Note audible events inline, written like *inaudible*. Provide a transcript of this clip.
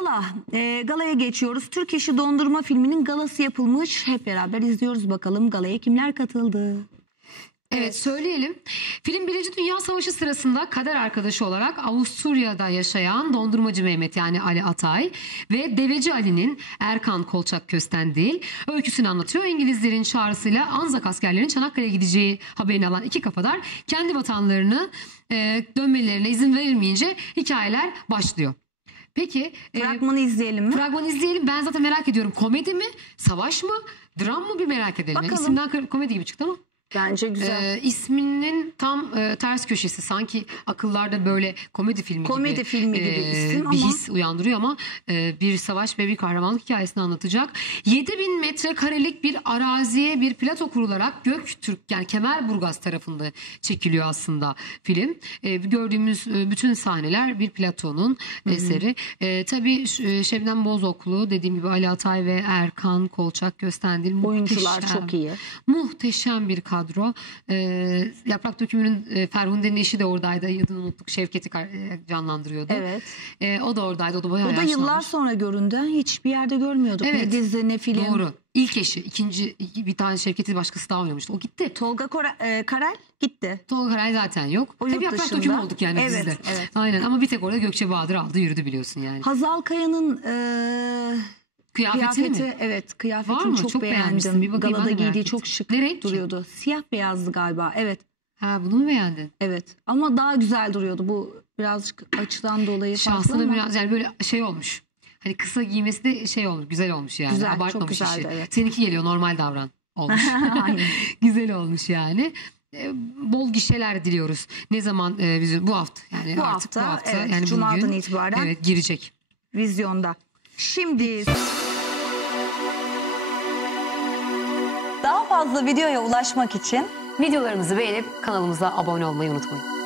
Gala, e, galaya geçiyoruz. Türk İşi Dondurma filminin galası yapılmış. Hep beraber izliyoruz bakalım galaya kimler katıldı. Evet söyleyelim. Film Birinci Dünya Savaşı sırasında kader arkadaşı olarak Avusturya'da yaşayan dondurmacı Mehmet yani Ali Atay ve Deveci Ali'nin Erkan Kolçak Köstendil öyküsünü anlatıyor. İngilizlerin çağrısıyla Anzak askerlerinin Çanakkale'ye gideceği haberini alan iki kafadar kendi vatanlarını e, dönmelerine izin verilmeyince hikayeler başlıyor. Peki e, Fragmanı izleyelim mi? fragmanı izleyelim. Ben zaten merak ediyorum. Komedi mi? Savaş mı? Dram mı? Bir merak edelim. Yani Bakalım. isimden komedi gibi çıktı ama. Bence güzel. Ee, isminin tam e, ters köşesi sanki akıllarda böyle komedi filmi Komedi gibi, filmi gibi isim bir ama- his uyandırıyor ama e, bir savaş ve bir kahramanlık hikayesini anlatacak. 7000 metrekarelik bir araziye bir plato kurularak Göktürk yani Kemerburgaz tarafında çekiliyor aslında film. E, gördüğümüz e, bütün sahneler bir platonun eseri. E, tabii e, Şebnem Bozoklu dediğim gibi Ali Atay ve Erkan Kolçak Göstendil Oyuncular muhteşem. çok iyi. Muhteşem bir kadro. Ee, Yaprak Dökümü'nün e, Ferhunde'nin eşi de oradaydı. Adını unuttuk. Şevket'i e, canlandırıyordu. Evet. Ee, o da oradaydı. O da bayağı O da yıllar sonra göründü. Hiçbir yerde görmüyorduk. Ne Evet. dizi ne film. Doğru. İlk eşi. ikinci bir tane Şevket'i başkası daha oynamıştı. O gitti. Tolga Kora- e, Karel gitti. Tolga Karay zaten yok. O yurt Yaprak dışında. Dökümü olduk yani Evet, dizide. evet. Aynen ama bir tek orada Gökçe Bahadır aldı yürüdü biliyorsun yani. Hazal Kaya'nın e, Kıyafetini kıyafeti mi? evet kıyafetini Var mı? çok, Çok beğendim. Bir bakayım, ben Galada de merak giydiği ettim. çok şık Ne renk ki? duruyordu. Siyah beyazdı galiba. Evet. Ha bunu mu beğendin? Evet. Ama daha güzel duruyordu. Bu birazcık açıdan dolayı farklı Şahsına ama. biraz yani böyle şey olmuş. Hani kısa giymesi de şey olmuş, güzel olmuş yani. Güzel, çok Abartmamış güzeldi, işi. evet. Seninki geliyor normal davran olmuş. *laughs* Aynen. *laughs* güzel olmuş yani. E, Bol gişeler diliyoruz. Ne zaman e, bizim bu hafta yani Bu artık hafta, bu hafta evet, yani Cuma'dan bugün itibaren evet girecek. vizyonda. Şimdi fazla videoya ulaşmak için Videolarımızı beğenip kanalımıza abone olmayı unutmayın.